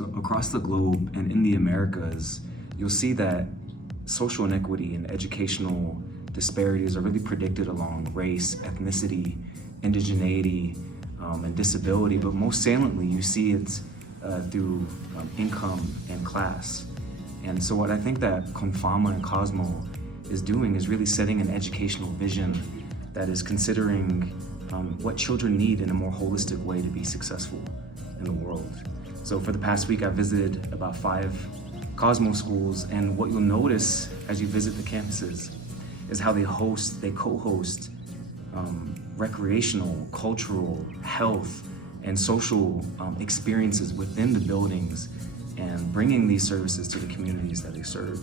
So across the globe and in the Americas, you'll see that social inequity and educational disparities are really predicted along race, ethnicity, indigeneity, and disability, but most saliently you see it through income and class. And so what I think that Confama and Cosmo is doing is really setting an educational vision that is considering what children need in a more holistic way to be successful in the world. So for the past week, I visited about 5 Cosmo schools, and what you'll notice as you visit the campuses is how they co-host recreational, cultural, health, and social experiences within the buildings and bringing these services to the communities that they serve.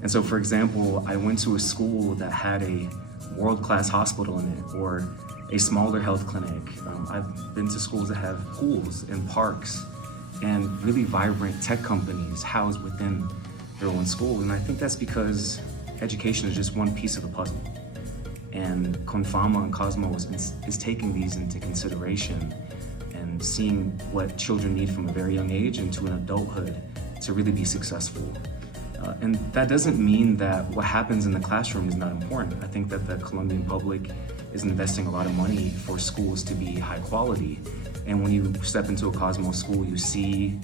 And so, for example, I went to a school that had a world-class hospital in it, or a smaller health clinic. I've been to schools that have pools and parks and really vibrant tech companies housed within their own school. And I think that's because education is just one piece of the puzzle. And Confama and Cosmo is taking these into consideration and seeing what children need from a very young age into an adulthood to really be successful. And that doesn't mean that what happens in the classroom is not important. I think that the Colombian public is investing a lot of money for schools to be high quality. And when you step into a Cosmo school, you see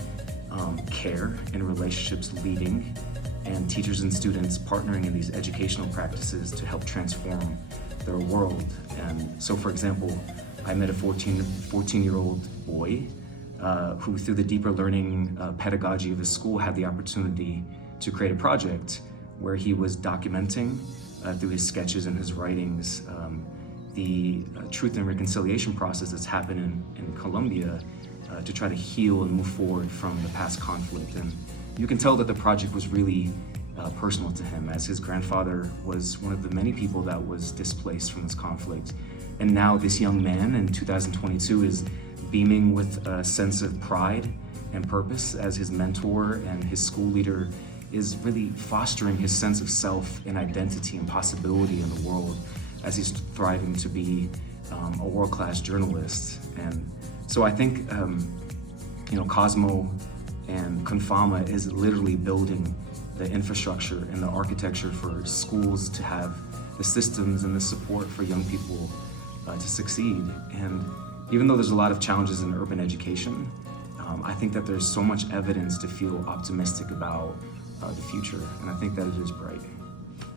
care and relationships leading, and teachers and students partnering in these educational practices to help transform their world. And so, for example, I met a 14-year-old boy who, through the deeper learning pedagogy of the school, had the opportunity to create a project where he was documenting through his sketches and his writings the truth and reconciliation process that's happened in Colombia to try to heal and move forward from the past conflict. And you can tell that the project was really personal to him, as his grandfather was one of the many people that was displaced from this conflict. And now this young man in 2022 is beaming with a sense of pride and purpose as his mentor and his school leader is really fostering his sense of self and identity and possibility in the world as he's thriving to be a world-class journalist. And so I think Cosmo and Confama is literally building the infrastructure and the architecture for schools to have the systems and the support for young people to succeed. And even though there's a lot of challenges in urban education, I think that there's so much evidence to feel optimistic about the future, and I think that it is bright.